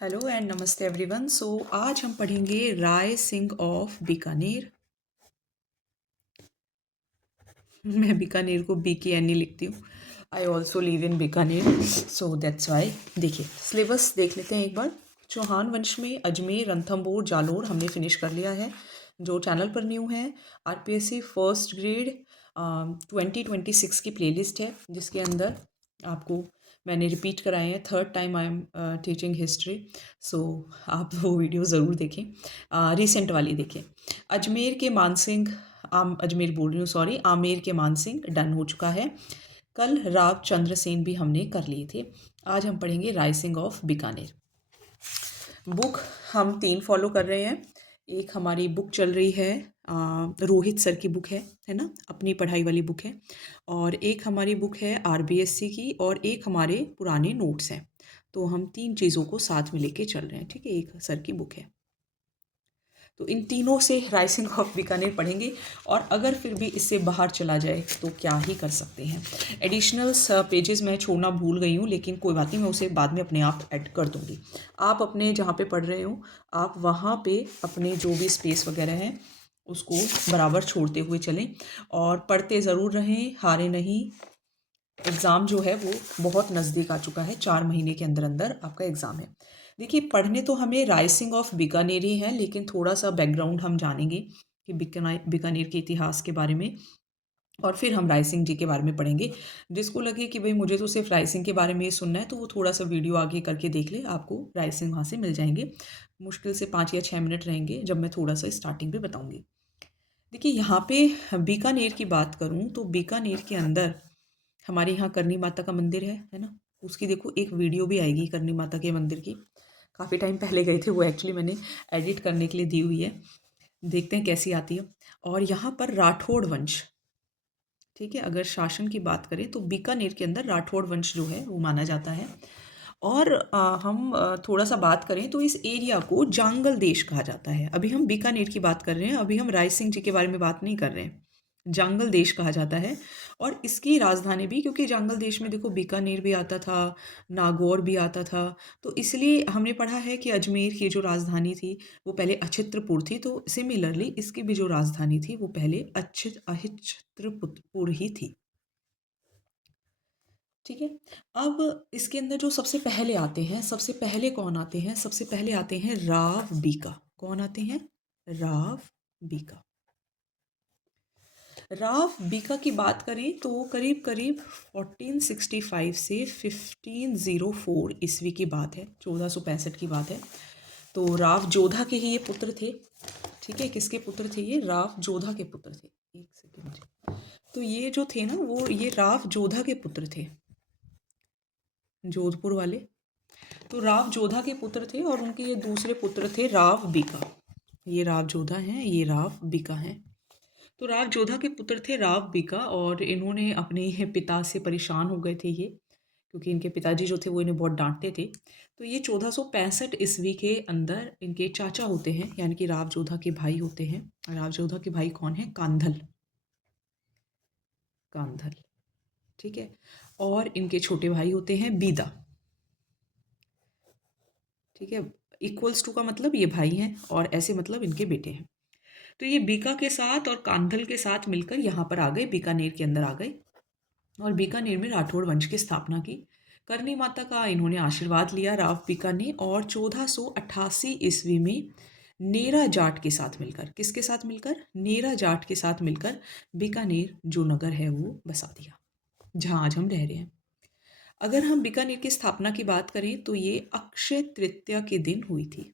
Hello and नमस्ते everyone. सो आज हम पढ़ेंगे राय सिंह ऑफ बीकानेर। मैं बीकानेर को बी की एन ही लिखती हूँ। I also live in Bikaner, so that's why. देखिए सिलेबस देख लेते हैं एक बार। चौहान वंश में अजमेर, रणथंभौर, जालोर हमने फिनिश कर लिया है। जो चैनल पर न्यू है, आरपीएससी फर्स्ट ग्रेड 2026 की प्लेलिस्ट है, जिसके अंदर आपको मैंने रिपीट कराए हैं। Third time I am teaching history, so आप वो वीडियो ज़रूर देखें, रिसेंट वाली देखें। अजमेर के मानसिंह, अजमेर बोल रही हूँ, सॉरी, आमेर के मानसिंह डन हो चुका है। कल राव चंद्र सेन भी हमने कर लिए थे। आज हम पढ़ेंगे रायसिंह ऑफ बीकानेर। बुक हम 3 फॉलो कर रहे हैं। एक हमारी बुक चल रही है, रोहित सर की बुक है ना, अपनी पढ़ाई वाली बुक है। और एक हमारी बुक है आरबीएससी की, और एक हमारे पुराने नोट्स हैं। तो हम 3 चीज़ों को साथ में लेके चल रहे हैं, ठीक है। एक सर की बुक है, तो इन तीनों से राइसिंग ऑफ बीकानेर पढ़ेंगे। और अगर फिर भी इससे बाहर चला जाए तो क्या ही कर सकते हैं। एडिशनल्स पेजेस मैं छोड़ना भूल गई हूँ, लेकिन कोई बात नहीं, मैं उसे बाद में अपने आप ऐड कर दूँगी। आप अपने जहाँ पे पढ़ रहे हो, आप वहाँ पे अपने जो भी स्पेस वगैरह है उसको बराबर छोड़ते हुए चलें, और पढ़ते ज़रूर रहें, हारे नहीं। एग्ज़ाम जो है वो बहुत नज़दीक आ चुका है, 4 महीने के अंदर अंदर आपका एग्ज़ाम है। देखिए पढ़ने तो हमें राइसिंग ऑफ बीकानेर ही है, लेकिन थोड़ा सा बैकग्राउंड हम जानेंगे कि बीकानेर के इतिहास के बारे में, और फिर हम रायसिंह जी के बारे में पढ़ेंगे। जिसको लगे कि भाई मुझे तो सिर्फ रायसिंह के बारे में ही सुनना है, तो वो थोड़ा सा वीडियो आगे करके देख ले, आपको रायसिंह वहाँ से मिल जाएंगे। मुश्किल से 5 या 6 मिनट रहेंगे जब मैं थोड़ा सा स्टार्टिंग पे बताऊँगी। देखिए यहाँ पे बीकानेर की बात करूँ तो बीकानेर के अंदर हमारे यहाँ करनी माता का मंदिर है ना। उसकी देखो एक वीडियो भी आएगी करनी माता के मंदिर की। काफ़ी टाइम पहले गए थे, वो एक्चुअली मैंने एडिट करने के लिए दी हुई है। देखते हैं कैसी आती है। और यहाँ पर राठौड़ वंश, ठीक है, अगर शासन की बात करें तो बीकानेर के अंदर राठौड़ वंश जो है वो माना जाता है। और हम थोड़ा सा बात करें तो इस एरिया को जांगल देश कहा जाता है। अभी हम बीकानेर की बात कर रहे हैं, अभी हम रायसिंह जी के बारे में बात नहीं कर रहे हैं। जांगल देश कहा जाता है। और इसकी राजधानी भी, क्योंकि जांगल देश में देखो बीकानेर भी आता था, नागौर भी आता था, तो इसलिए हमने पढ़ा है कि अजमेर की जो राजधानी थी वो पहले अछित्रपुर थी। तो सिमिलरली इसकी भी जो राजधानी थी वो पहले अहिच्छत्रपुर ही थी, ठीक है। अब इसके अंदर जो सबसे पहले आते हैं, सबसे पहले कौन आते हैं? सबसे पहले आते हैं राव बीका। कौन आते हैं? राव बीका। राव बीका की बात करें तो करीब करीब 1465 से 1504 ईस्वी की बात है, 1465 की बात है। तो राव जोधा के ही ये पुत्र थे, ठीक है। किसके पुत्र थे ये? राव जोधा के पुत्र थे। एक सेकेंड मुझे, तो ये जो थे ना, वो ये राव जोधा के पुत्र थे, जोधपुर वाले। तो राव जोधा के पुत्र थे, और उनके ये दूसरे पुत्र थे राव बीका। ये राव जोधा हैं, ये राव बीका हैं। तो राव जोधा के पुत्र थे राव बीका, और इन्होंने अपने पिता से परेशान हो गए थे ये, क्योंकि इनके पिताजी जो थे वो इन्हें बहुत डांटते थे। तो ये 1465 ईस्वी के अंदर इनके चाचा होते हैं, यानी कि राव जोधा के भाई होते हैं। राव जोधा के भाई कौन है? कांधल, कांधल, ठीक है। और इनके छोटे भाई होते हैं बीदा, ठीक है। इक्वल्स टू का मतलब ये भाई हैं, और ऐसे मतलब इनके बेटे हैं। तो ये बीका के साथ और कांधल के साथ मिलकर यहाँ पर आ गए, बीकानेर के अंदर आ गए, और बीकानेर में राठौड़ वंश की स्थापना की। करनी माता का इन्होंने आशीर्वाद लिया राव बीका ने, और 1488 ईस्वी में नेरा जाट के साथ मिलकर, किसके साथ मिलकर? नेरा जाट के साथ मिलकर बीकानेर जो नगर है वो बसा दिया, जहाँ आज हम रह रहे हैं। अगर हम बीकानेर की स्थापना की बात करें तो ये अक्षय तृतीया के दिन हुई थी,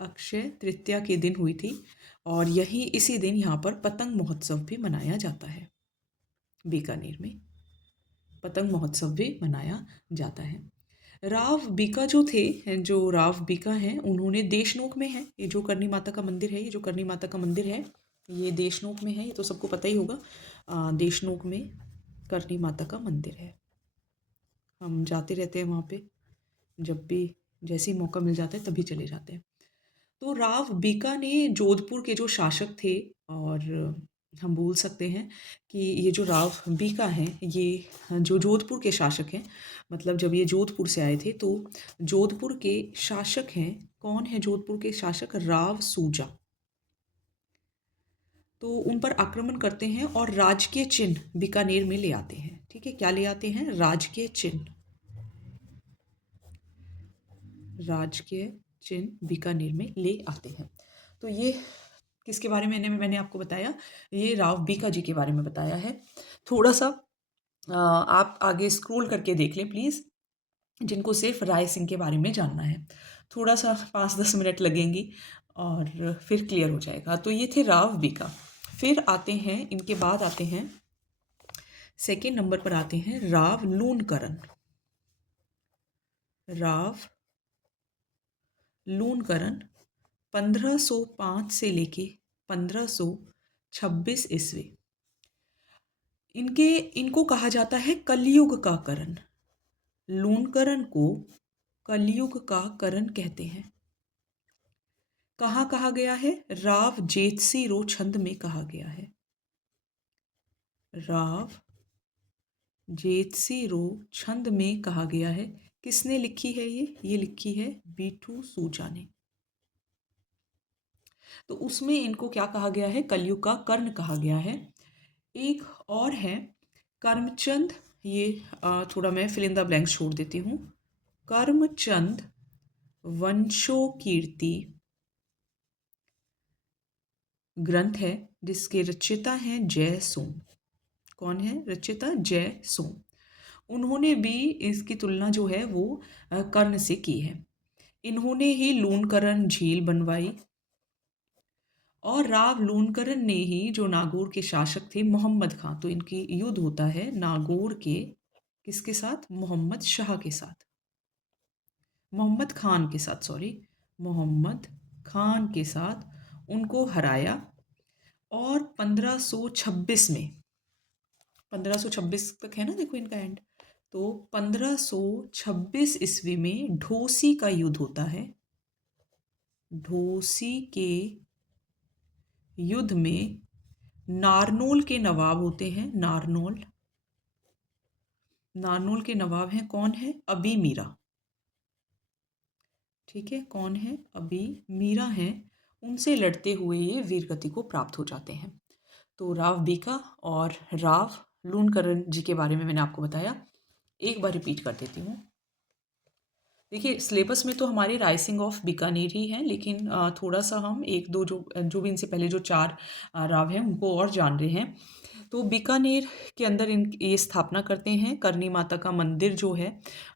अक्षय तृतीया के दिन हुई थी। और यही इसी दिन यहाँ पर पतंग महोत्सव भी मनाया जाता है। बीकानेर में पतंग महोत्सव भी मनाया जाता है। राव बीका जो थे, जो राव बीका हैं, उन्होंने देशनोक में है, ये जो करनी माता का मंदिर है, ये जो करनी माता का मंदिर है ये देशनोक में है, ये तो सबको पता ही होगा। देशनोक में करनी माता का मंदिर है। हम जाते रहते हैं वहाँ पे, जब भी जैसे ही मौका मिल जाता है तभी चले जाते हैं। तो राव बीका ने जोधपुर के जो शासक थे, और हम बोल सकते हैं कि ये जो राव बीका हैं ये जो जोधपुर के शासक हैं, मतलब जब ये जोधपुर से आए थे तो जोधपुर के शासक हैं, कौन है जोधपुर के शासक? राव सूजा। तो उन पर आक्रमण करते हैं और राजकीय चिन्ह बीकानेर में ले आते हैं। ठीक है, क्या ले आते हैं? राजकीय चिन्ह। राजकीय चिन्ह बीकानेर में ले आते हैं। तो ये किसके बारे में मैंने आपको बताया? ये राव बीका जी के बारे में बताया है। थोड़ा सा आप आगे स्क्रॉल करके देख लें प्लीज़, जिनको सिर्फ राय सिंह के बारे में जानना है। थोड़ा सा 5-10 मिनट लगेंगी और फिर क्लियर हो जाएगा। तो ये थे राव बीका। फिर आते हैं, इनके बाद आते हैं, सेकेंड नंबर पर आते हैं राव लूणकरण। राव लूणकरण 1505 से लेके 1526 ईस्वी। इनको कहा जाता है कलयुग का करण। लूणकरण को कलयुग का करण कहते हैं। कहाँ कहा गया है? राव जेतसी रो छंद में कहा गया है। राव जेतसी रो छंद में कहा गया है। किसने लिखी है ये लिखी है बीठू सूजा ने। तो उसमें इनको क्या कहा गया है? कलयुग का कर्ण कहा गया है। एक और है करमचंद, ये थोड़ा मैं फिल इन द ब्लैंक्स छोड़ देती हूँ। करमचंद वंशो कीर्ति ग्रंथ है जिसके रचयिता हैं जय सोम। कौन है रचयिता? जय सोम। उन्होंने भी इसकी तुलना जो है वो कर्ण से की है। इन्होंने ही लूणकरण झील बनवाई और राव लूणकरण ने ही जो नागौर के शासक थे मोहम्मद खां, तो इनकी युद्ध होता है नागौर के किसके साथ? मोहम्मद शाह के साथ, मोहम्मद खान के साथ, सॉरी, मोहम्मद खान के साथ उनको हराया। और 1526 में, 1526 तक है ना, देखो इनका एंड, तो 1526 ईस्वी में ढोसी का युद्ध होता है। ढोसी के युद्ध में नारनौल के नवाब होते हैं। नारनौल के नवाब हैं, कौन है? अबी मीरा। ठीक है, कौन है? अबी मीरा हैं। उनसे लड़ते हुए ये वीरगति को प्राप्त हो जाते हैं। तो राव बीका और राव लूणकरण जी के बारे में मैंने आपको बताया। एक बार रिपीट कर देती हूँ। देखिए, सिलेबस में तो हमारे राइसिंग ऑफ बीकानेर ही है, लेकिन थोड़ा सा हम एक दो जो भी इनसे पहले जो 4 राव हैं उनको और जान रहे हैं। तो बीकानेर के अंदर ये स्थापना करते हैं। करनी माता का मंदिर जो है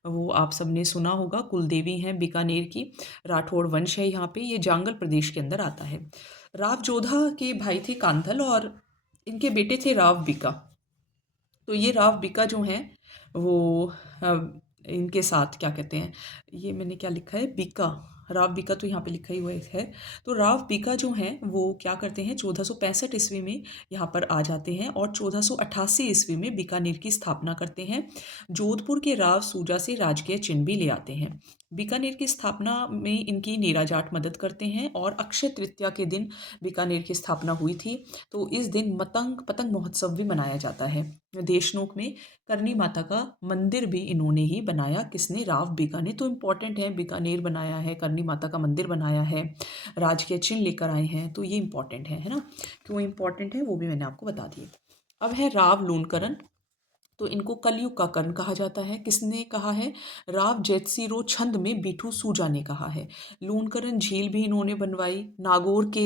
वो आप सबने सुना होगा, कुलदेवी हैं बीकानेर की, राठौड़ वंश है यहाँ पे, ये जांगल प्रदेश के अंदर आता है। राव जोधा के भाई थे कांधल और इनके बेटे थे राव बीका। तो ये राव बीका जो हैं वो इनके साथ क्या कहते हैं, ये मैंने क्या लिखा है, बीका, राव बीका तो यहाँ पे लिखा ही हुआ है। तो राव बीका जो हैं वो क्या करते हैं, 1465 ईस्वी में यहाँ पर आ जाते हैं और 1488 ईस्वी में बीकानेर की स्थापना करते हैं। जोधपुर के राव सूजा से राजकीय चिन्ह भी ले आते हैं। बीकानेर की स्थापना में इनकी नेरा जाट मदद करते हैं और अक्षय तृतीया के दिन बीकानेर की स्थापना हुई थी। तो इस दिन पतंग महोत्सव भी मनाया जाता है। देशनोक में करनी माता का मंदिर भी इन्होंने ही बनाया। किसने? राव बीका ने। तो इम्पॉर्टेंट है, बीकानेर बनाया है, करनी माता का मंदिर बनाया है, राजकीय चिन्ह लेकर आए हैं, तो ये इम्पॉर्टेंट है ना। क्यों इम्पॉर्टेंट है वो भी मैंने आपको बता दिए। अब है राव लूणकरण। तो इनको कलयुग का कर्ण कहा जाता है। किसने कहा है? राव जेतसी छंद में बीठू सूजा ने कहा है। लूणकरण झील भी इन्होंने बनवाई। नागौर के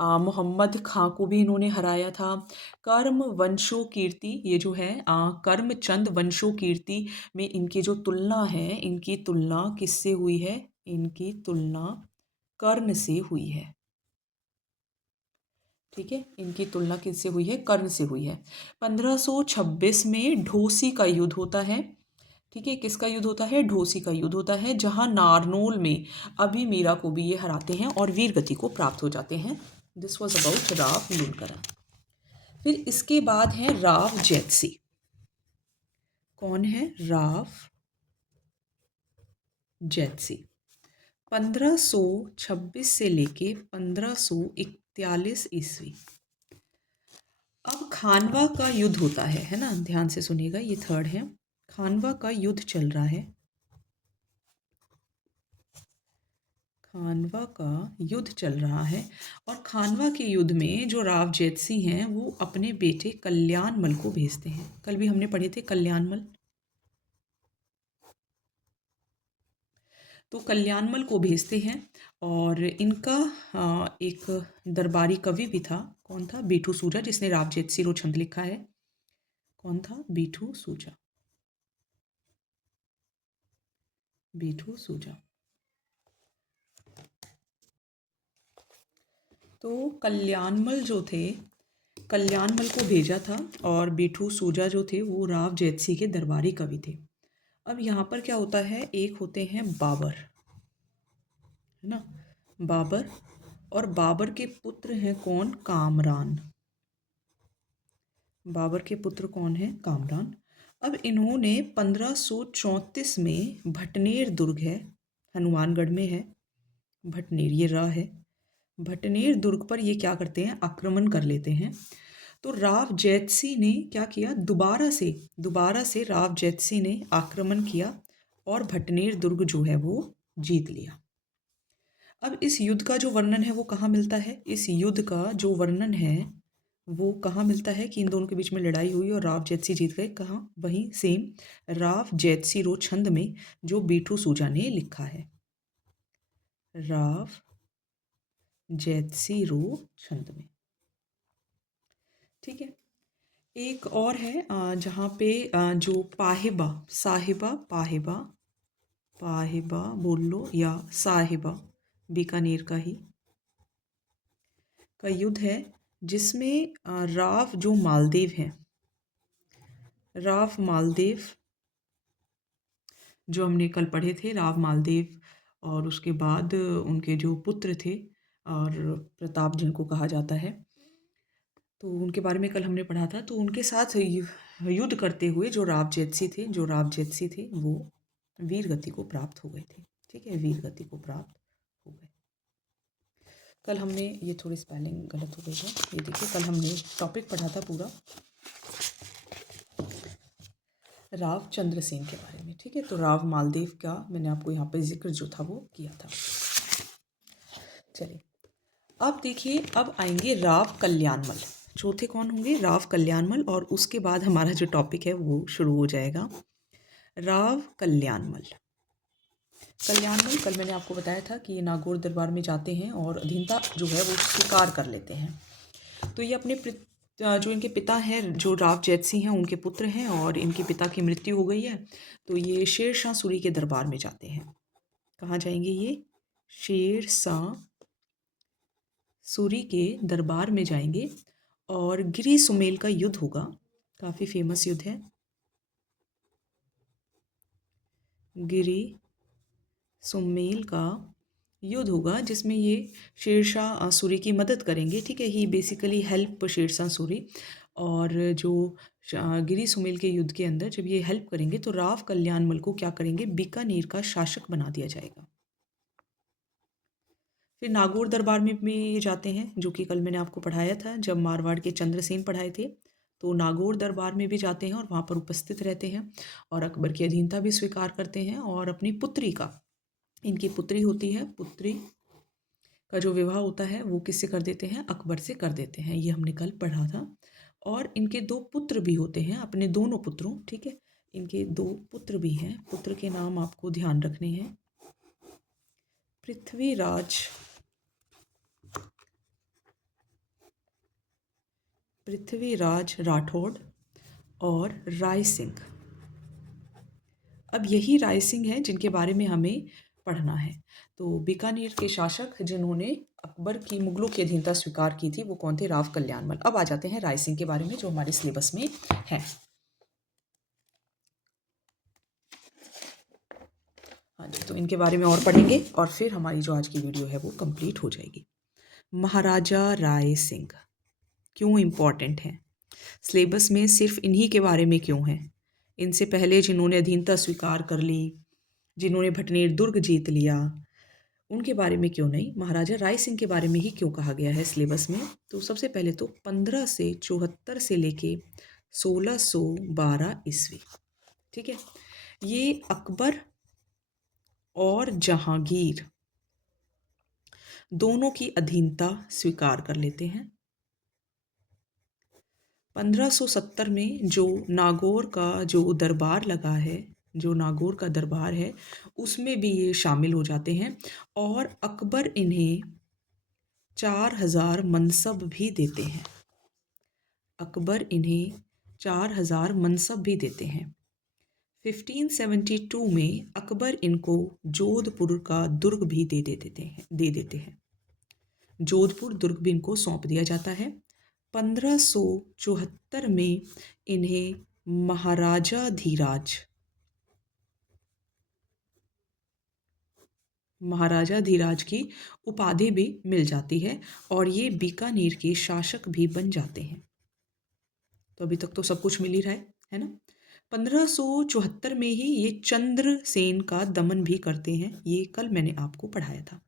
मोहम्मद खां को भी इन्होंने हराया था। कर्म वंशो कीर्ति, ये जो है कर्मचंद वंशो कीर्ति में इनकी जो तुलना है, इनकी तुलना किससे हुई है? इनकी तुलना कर्ण से हुई है। ठीक है, इनकी तुलना किससे हुई है? कर्ण से हुई है। 1526 में ढोसी का युद्ध होता है। ठीक है, किसका युद्ध होता है? ढोसी का युद्ध होता है, जहां नारनौल में अभी मीरा को भी ये हराते हैं और वीर गति को प्राप्त हो जाते हैं। This was about Rao Lunkaran. फिर इसके बाद है राव जेतसी। कौन है? राव जेतसी। 1526 से लेके 1541 ईस्वी। अब खानवा का युद्ध होता है ना, ध्यान से सुनिएगा, ये थर्ड है। खानवा का युद्ध चल रहा है, खानवा का युद्ध चल रहा है। और खानवा के युद्ध में जो राव जैतसी हैं वो अपने बेटे कल्याणमल को भेजते हैं। कल भी हमने पढ़े थे कल्याणमल। तो कल्याणमल को भेजते हैं और इनका एक दरबारी कवि भी था। कौन था? बीठू सूजा, जिसने राव जैतसी रो छंद लिखा है। कौन था? बीठू सूजा, बीठू सूजा। तो कल्याणमल जो थे, कल्याणमल को भेजा था और बीठू सूजा जो थे वो राव जैतसी के दरबारी कवि थे। अब यहाँ पर क्या होता है, एक होते हैं बाबर, है ना, बाबर, और बाबर के पुत्र हैं कौन? कामरान। बाबर के पुत्र कौन है? कामरान। अब इन्होंने 1534 में भटनेर दुर्ग है, हनुमानगढ़ में है, भटनेर ये रहा है, भटनेर दुर्ग पर ये क्या करते हैं? आक्रमण कर लेते हैं। तो राव जैतसी ने क्या किया? दोबारा से राव जैतसी ने आक्रमण किया और भटनेर दुर्ग जो है वो जीत लिया। अब इस युद्ध का जो वर्णन है वो कहाँ मिलता है? इस युद्ध का जो वर्णन है वो कहाँ मिलता है कि इन दोनों के बीच में लड़ाई हुई और राव जैतसी जीत गए? कहाँ? वहीं सेम राव जैतसी रो छंद में जो बीठू सूजा ने लिखा है, राव जैतसी रो छंद में। ठीक है। एक और है जहाँ पे जो पाहिबा, साहिबा, पाहिबा, पाहिबा बोल लो या साहिबा, बीकानेर का ही का युद्ध है, जिसमें राव जो मालदेव हैं, राव मालदेव जो हमने कल पढ़े थे, राव मालदेव, और उसके बाद उनके जो पुत्र थे और प्रताप जिनको कहा जाता है, तो उनके बारे में कल हमने पढ़ा था। तो उनके साथ युद्ध करते हुए जो राव जैतसी थे वो वीर गति को प्राप्त हो गए थे। ठीक है, वीर गति को प्राप्त हो गए। कल हमने, ये थोड़ी स्पेलिंग गलत हो गई है, ये देखिए, कल हमने टॉपिक पढ़ा था पूरा राव चंद्रसेन के बारे में। ठीक है, तो राव मालदेव का मैंने आपको यहाँ पे जिक्र जो था वो किया था। चलिए अब देखिए, अब आएंगे राव कल्याणमल। चौथे कौन होंगे? राव कल्याणमल। और उसके बाद हमारा जो टॉपिक है वो शुरू हो जाएगा, राव कल्याणमल। कल्याणमल कल मैंने आपको बताया था कि ये नागौर दरबार में जाते हैं और अधीनता जो है वो स्वीकार कर लेते हैं। तो ये अपने जो इनके पिता हैं, जो राव जैतसी हैं, उनके पुत्र हैं और इनके पिता की मृत्यु हो गई है, तो ये शेर शाह सूरी के दरबार में जाते हैं। कहाँ जाएंगे ये? शेर शाह सूरी के दरबार में जाएंगे और गिरी सुमेल का युद्ध होगा, काफ़ी फेमस युद्ध है, गिरी सुमेल का युद्ध होगा, जिसमें ये शेरशाह सूरी की मदद करेंगे। ठीक है, ही बेसिकली हेल्प शेरशाह सूरी। और जो गिरी सुमेल के युद्ध के अंदर जब ये हेल्प करेंगे तो राव कल्याणमल को क्या करेंगे? बीकानेर का शासक बना दिया जाएगा। फिर नागौर दरबार में भी ये जाते हैं, जो कि कल मैंने आपको पढ़ाया था जब मारवाड़ के चंद्रसेन पढ़ाए थे। तो नागौर दरबार में भी जाते हैं और वहाँ पर उपस्थित रहते हैं और अकबर की अधीनता भी स्वीकार करते हैं और अपनी पुत्री का, इनकी पुत्री होती है, पुत्री का जो विवाह होता है वो किससे कर देते हैं? अकबर से कर देते हैं। ये हमने कल पढ़ा था। और इनके दो पुत्र भी होते हैं, अपने दोनों पुत्रों, ठीक है, इनके दो पुत्र भी हैं। पुत्र के नाम आपको ध्यान रखने हैं, पृथ्वीराज, पृथ्वीराज राठौड़ और राय सिंह। अब यही राय सिंह हैं जिनके बारे में हमें पढ़ना है। तो बीकानेर के शासक जिन्होंने अकबर की, मुगलों की अधीनता स्वीकार की थी, वो कौन थे? राव कल्याणमल। अब आ जाते हैं राय सिंह के बारे में, जो हमारे सिलेबस में है। हाँ जी, तो इनके बारे में और पढ़ेंगे और फिर हमारी जो आज की वीडियो है वो कंप्लीट हो जाएगी। महाराजा राय सिंह क्यों इम्पॉर्टेंट हैं? सिलेबस में सिर्फ इन्हीं के बारे में क्यों है? इनसे पहले जिन्होंने अधीनता स्वीकार कर ली, जिन्होंने भटनेर दुर्ग जीत लिया, उनके बारे में क्यों नहीं, महाराजा राय सिंह के बारे में ही क्यों कहा गया है सिलेबस में। तो सबसे पहले तो 1574 से लेके 1612 ईस्वी, ठीक है, ये अकबर और जहांगीर दोनों की अधीनता स्वीकार कर लेते हैं। 1570 में जो नागौर का जो दरबार लगा है, जो नागौर का दरबार है, उसमें भी ये शामिल हो जाते हैं और अकबर इन्हें 4000 मनसब भी देते हैं। अकबर इन्हें 4000 मनसब भी देते हैं। 1572 में अकबर इनको जोधपुर का दुर्ग भी दे देते हैं। जोधपुर दुर्ग भी इनको सौंप दिया जाता है। 1574 में इन्हें महाराजा धीराज की उपाधि भी मिल जाती है और ये बीकानेर के शासक भी बन जाते हैं। तो अभी तक तो सब कुछ मिल ही रहा है ना। 1574 में ही ये चंद्रसेन का दमन भी करते हैं, ये कल मैंने आपको पढ़ाया था।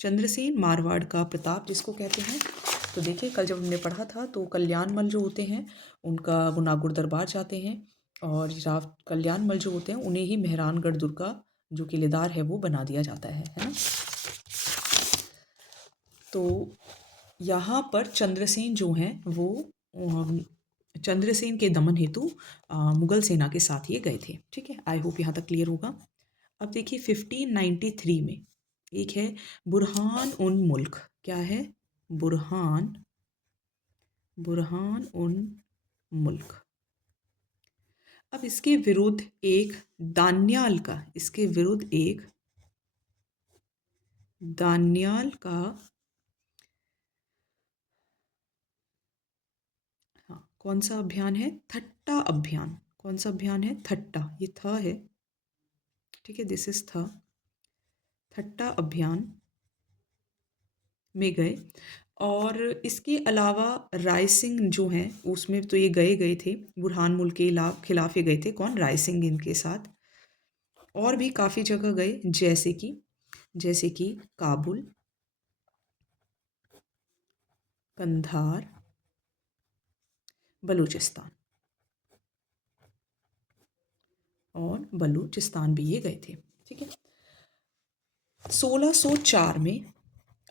चंद्रसेन मारवाड़ का प्रताप जिसको कहते हैं। तो देखिए कल जब हमने पढ़ा था तो कल्याणमल जो होते हैं उनका वो नागौर दरबार जाते हैं और राव कल्याणमल जो होते हैं उन्हें ही मेहरानगढ़ दुर्ग का जो किलेदार है वो बना दिया जाता है ना। तो यहाँ पर चंद्रसेन जो हैं वो चंद्रसेन के दमन हेतु मुगल सेना के साथ ये गए थे। ठीक है, आई होप यहाँ तक क्लियर होगा। अब देखिए 1593 में एक है बुरहान उन मुल्क। क्या है? बुरहान उन मुल्क। अब इसके विरुद्ध एक दान्याल का हाँ कौन सा अभियान है? थट्टा अभियान। कौन सा अभियान है? थट्टा, ये था है, ठीक है, दिस इज था। थट्टा अभियान में गए और इसके अलावा राय सिंह जो हैं उसमें तो ये गए थे, बुरहान मुल्क के खिलाफ ये गए थे। कौन? राय सिंह इनके साथ। और भी काफ़ी जगह गए जैसे कि काबुल, कंधार, बलूचिस्तान भी ये गए थे। ठीक है, 1604 में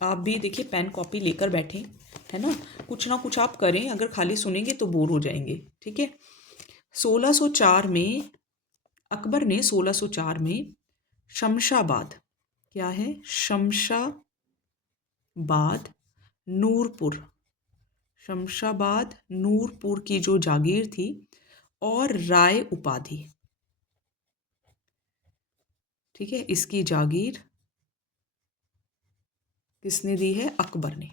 आप भी देखिए पेन कॉपी लेकर बैठे है ना कुछ आप करें, अगर खाली सुनेंगे तो बोर हो जाएंगे। ठीक है, 1604 में अकबर ने 1604 में शमशाबाद, क्या है? शमशाबाद नूरपुर की जो जागीर थी और राय उपाधि, ठीक है, इसकी जागीर किसने दी है? अकबर ने।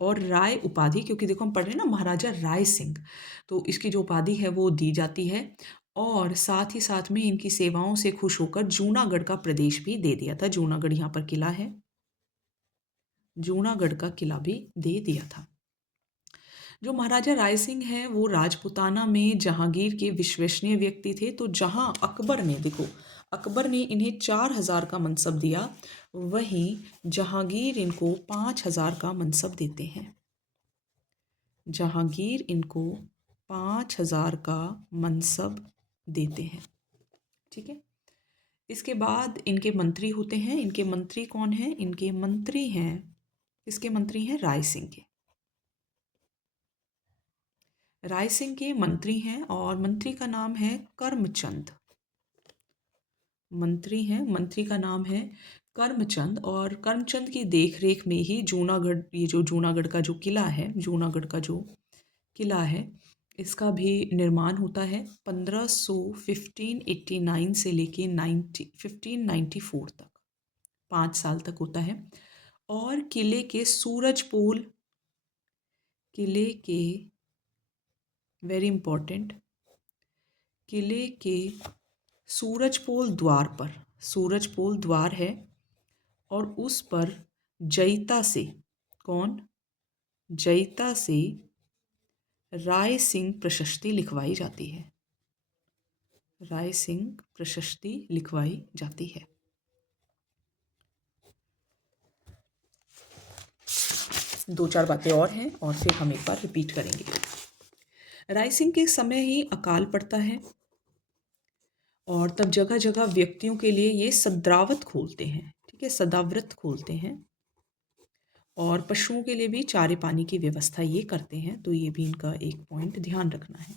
और राय उपाधि, क्योंकि देखो हम पढ़ रहे हैं ना महाराजा राय सिंह, तो इसकी जो उपाधि है वो दी जाती है और साथ ही साथ में इनकी सेवाओं से खुश होकर जूनागढ़ का प्रदेश भी दे दिया था। जूनागढ़ यहाँ पर किला है, जूनागढ़ का किला भी दे दिया था। जो महाराजा राय सिंह हैं वो राजपुताना में जहांगीर के विश्वसनीय व्यक्ति थे। तो जहां अकबर ने, देखो अकबर ने इन्हें 4000 का मनसब दिया, वहीं जहांगीर इनको 5000 का मनसब देते हैं। जहांगीर इनको 5000 का मनसब देते हैं। ठीक है, इसके बाद इनके मंत्री होते हैं। इनके मंत्री कौन हैं? इनके मंत्री हैं, किसके मंत्री हैं? राय सिंह के। राय सिंह के मंत्री हैं और मंत्री का नाम है करमचंद। मंत्री का नाम है करमचंद और करमचंद की देखरेख में ही जूनागढ़, ये जो जूनागढ़ का जो किला है, जूनागढ़ का जो किला है इसका भी निर्माण होता है 1589 से लेके 1594 तक, 5 साल तक होता है। और किले के वेरी इंपॉर्टेंट, किले के सूरजपोल द्वार है और उस पर जयिता से, कौन? जयिता से राय सिंह प्रशस्ति लिखवाई जाती है। राय सिंह प्रशस्ति लिखवाई जाती है। 2-4 बातें और हैं और फिर हम एक बार रिपीट करेंगे। रायसिंह के समय ही अकाल पड़ता है और तब जगह जगह व्यक्तियों के लिए ये सद्रावत खोलते हैं, ठीक है, सदाव्रत खोलते हैं, और पशुओं के लिए भी चारे पानी की व्यवस्था ये करते हैं। तो ये भी इनका एक पॉइंट ध्यान रखना है।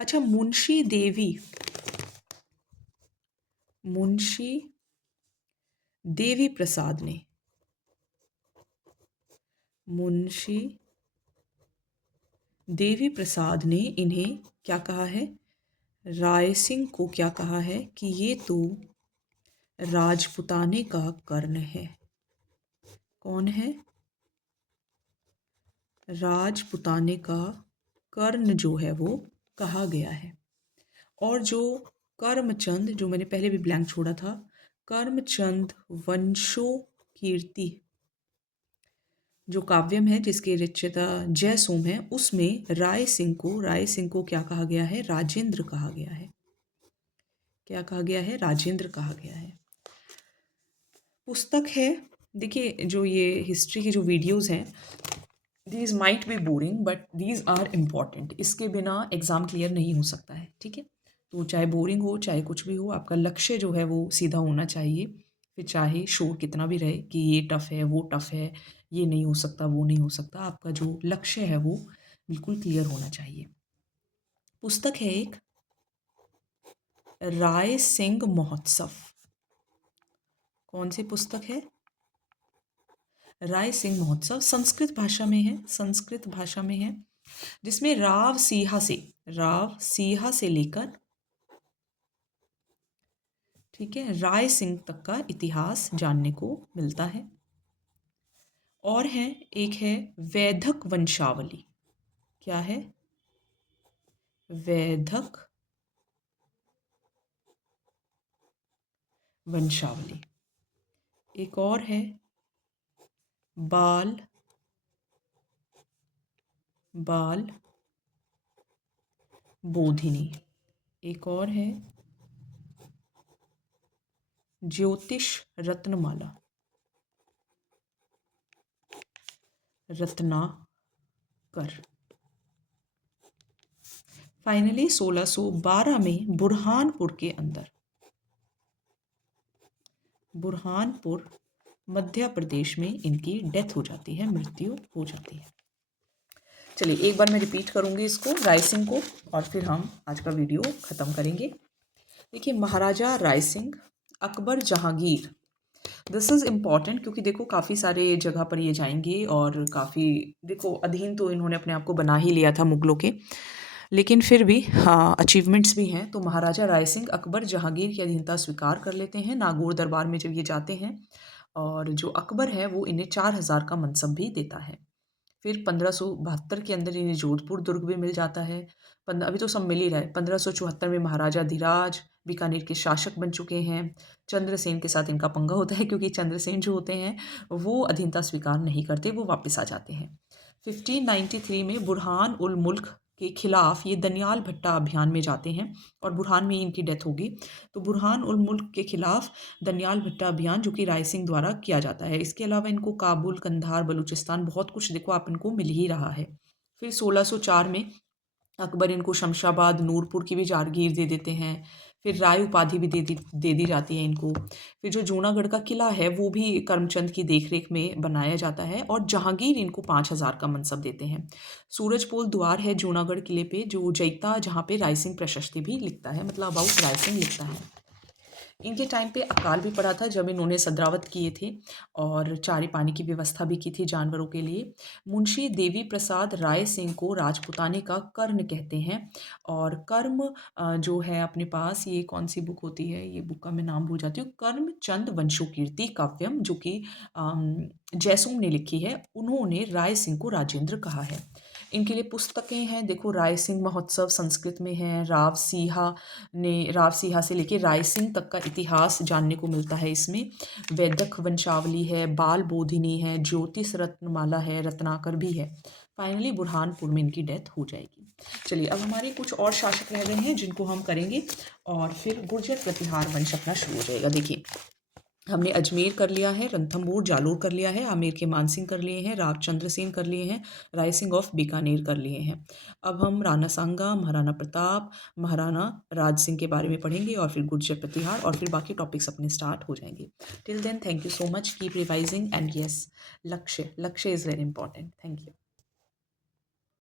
अच्छा, मुंशी देवी प्रसाद ने मुंशी देवी प्रसाद ने इन्हें क्या कहा है, रायसिंह को क्या कहा है कि ये तो राजपुताने का कर्ण है। कौन है? राजपुताने का कर्ण जो है वो कहा गया है। और जो करमचंद, जो मैंने पहले भी ब्लैंक छोड़ा था, करमचंद वंशो कीर्ति जो काव्यम है जिसके रचयिता जयसोम है, उसमें राय सिंह को क्या कहा गया है? राजेंद्र कहा गया है। क्या कहा गया है? राजेंद्र कहा गया है। पुस्तक है, देखिए जो ये हिस्ट्री की जो वीडियोस हैं, these might be boring but these are important. इसके बिना एग्ज़ाम क्लियर नहीं हो सकता है, ठीक है। तो चाहे बोरिंग हो चाहे कुछ भी हो, आपका लक्ष्य जो है वो सीधा होना चाहिए। फिर चाहे शोर कितना भी रहे कि ये टफ़ है, वो टफ़ है, ये नहीं हो सकता, वो नहीं हो सकता, आपका जो लक्ष्य है वो बिल्कुल क्लियर होना चाहिए। पुस्तक है एक राय सिंह महोत्सव। कौन सी पुस्तक है? राय सिंह महोत्सव। संस्कृत भाषा में है, संस्कृत भाषा में है, जिसमें राव सीहा से लेकर, ठीक है, राय सिंह तक का इतिहास जानने को मिलता है। और है, एक है वैधक वंशावली। क्या है? वैधक वंशावली। एक और है बाल बोधिनी। एक और है ज्योतिष रत्नाकर। फाइनली 1612 में बुरहानपुर मध्य प्रदेश में इनकी डेथ हो जाती है, मृत्यु हो जाती है। चलिए एक बार मैं रिपीट करूँगी इसको, रायसिंह को, और फिर हम आज का वीडियो ख़त्म करेंगे। देखिए, Maharaja Rai Singh, Akbar Jahangir, this is important क्योंकि देखो काफ़ी सारे जगह पर ये जाएंगे और काफ़ी, देखो अधीन तो इन्होंने अपने आप को बना ही लिया था मुग़लों के, लेकिन फिर भी हाँ अचीवमेंट्स भी हैं। तो महाराजा रायसिंह अकबर जहांगीर की अधीनता स्वीकार कर लेते हैं नागौर दरबार में जब ये जाते हैं, और जो अकबर है वो इन्हें 4000 का मनसब भी देता है। फिर 1572 के अंदर इन्हें जोधपुर दुर्ग भी मिल जाता है। अभी तो सब मिल ही रहा है। 1574 में महाराजा धीराज बीकानेर के शासक बन चुके हैं। चंद्रसेन के साथ इनका पंगा होता है क्योंकि चंद्रसेन जो होते हैं वो अधीनता स्वीकार नहीं करते, वो वापस आ जाते हैं। 1593 में बुरहान उल मुल्क के खिलाफ ये दनियाल भट्टा अभियान में जाते हैं और बुरहान में इनकी डेथ होगी। तो बुरहान उल मुल्क के खिलाफ दनियाल भट्टा अभियान जो कि रायसिंह द्वारा किया जाता है। इसके अलावा इनको काबुल, कंधार, बलूचिस्तान, बहुत कुछ देखो आप इनको मिल ही रहा है। फिर 1604 में अकबर इनको शमशाबाद, नूरपुर की भी जागीर दे देते हैं। फिर राय उपाधि भी दे दी जाती है इनको। फिर जो जूनागढ़ का किला है वो भी करमचंद की देखरेख में बनाया जाता है और जहांगीर इनको 5000 का मनसब देते हैं। सूरजपोल द्वार है जूनागढ़ किले पे, जो जैता जहाँ पे रायसिंह प्रशस्ति भी लिखता है, मतलब अबाउट रायसिंह लिखता है। इनके टाइम पे अकाल भी पड़ा था जब इन्होंने सद्रावत किए थे और चारे पानी की व्यवस्था भी की थी जानवरों के लिए। मुंशी देवी प्रसाद राय सिंह को राजपुताने का कर्ण कहते हैं। और कर्म जो है अपने पास, ये कौन सी बुक होती है, ये बुक का मैं नाम भूल जाती हूँ, कर्मचंद वंशोकीर्ति काव्यम, जो कि जयसोम ने लिखी है, उन्होंने राय सिंह को राजेंद्र कहा है। इनके लिए पुस्तकें हैं, देखो रायसिंह महोत्सव संस्कृत में है, राव सीहा से लेके रायसिंह तक का इतिहास जानने को मिलता है इसमें। वैदक वंशावली है, बाल बोधिनी है, ज्योतिष रत्नमाला है, रत्नाकर भी है। फाइनली बुरहानपुर में इनकी डेथ हो जाएगी। चलिए अब हमारे कुछ और शासक रह गए हैं जिनको हम करेंगे और फिर गुर्जर प्रतिहार वंश अपना शुरू हो जाएगा। देखिए हमने अजमेर कर लिया है, रणथंभौर जालोर कर लिया है, आमेर के मानसिंह कर लिए हैं, राजचंद्र सेन कर लिए हैं, राय सिंह ऑफ बीकानेर कर लिए हैं। अब हम राणा सांगा, महाराणा प्रताप, महाराणा राज सिंह के बारे में पढ़ेंगे और फिर गुर्जर प्रतिहार और फिर बाकी टॉपिक्स अपने स्टार्ट हो जाएंगे। Till then thank you so much, keep revising and yes, Lakshya is very important. Thank you.